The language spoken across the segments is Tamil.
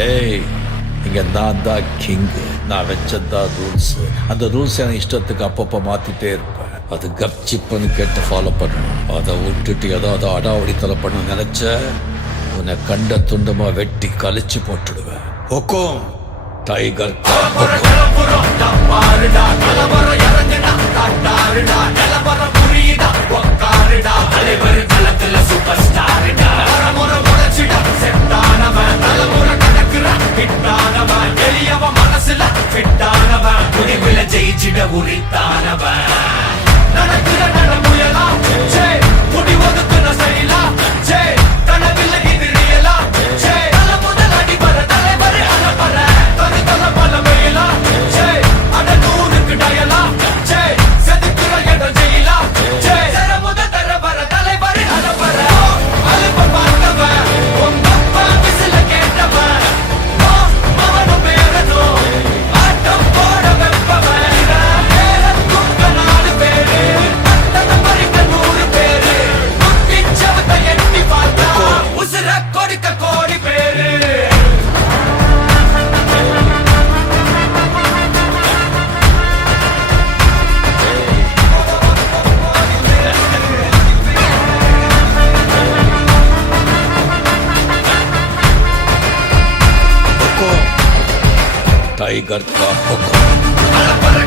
ஏய், இங்க நான் தான் கிங்கு. நான் வச்சதான் ரூல்ஸ். அந்த ரூல்ஸ் எனக்கு இஷ்டத்துக்கு அப்பப்போ மாத்திட்டே இருப்பேன். அது கப்சிப்புன்னு கேட்டு ஃபாலோ பண்ணணும். அதை விட்டுட்டு ஏதாவது அடாவடித்தலை பண்ண நினைச்ச உன்னை கண்ட துண்டமா வெட்டி கழிச்சு போட்டுடுவேன். ஹொக்கோம் டைகர் கா ஜெயிச்சிட உரித்தானவன் நடக்கிற நடமுயலா முடி ஒதுக்குன ஸ்டைலா கனவில்லை இது ரியலா தல முதல் அடிபர தலைவர் அலப்பற தல பலமையிலா அட நூறுக்கு டயலா செதுக்குற இடம் ஜெயிலா தர முதல் தரவர தலைவர் அலப்பற அலுப்ப பார்த்தவன் உங்க அப்பா விசில கேட்டவன் மவனும் பேரனும் ஆட்டம் போட வெப்பவன் टाइगर का हुक्म।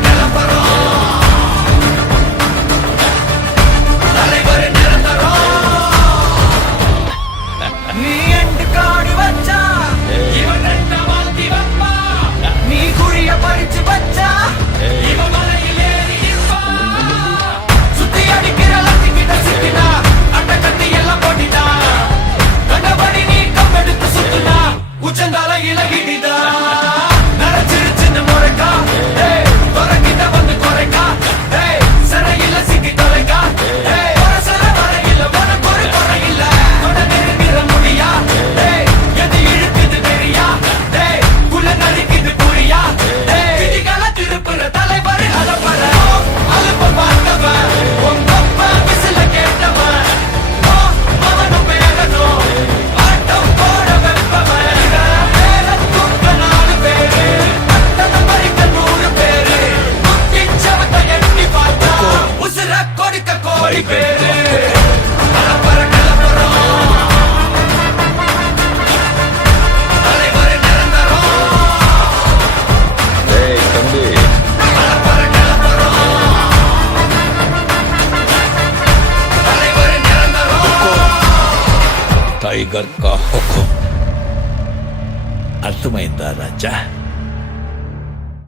टाइगर का हुक्म अर्थमैंदा राजा।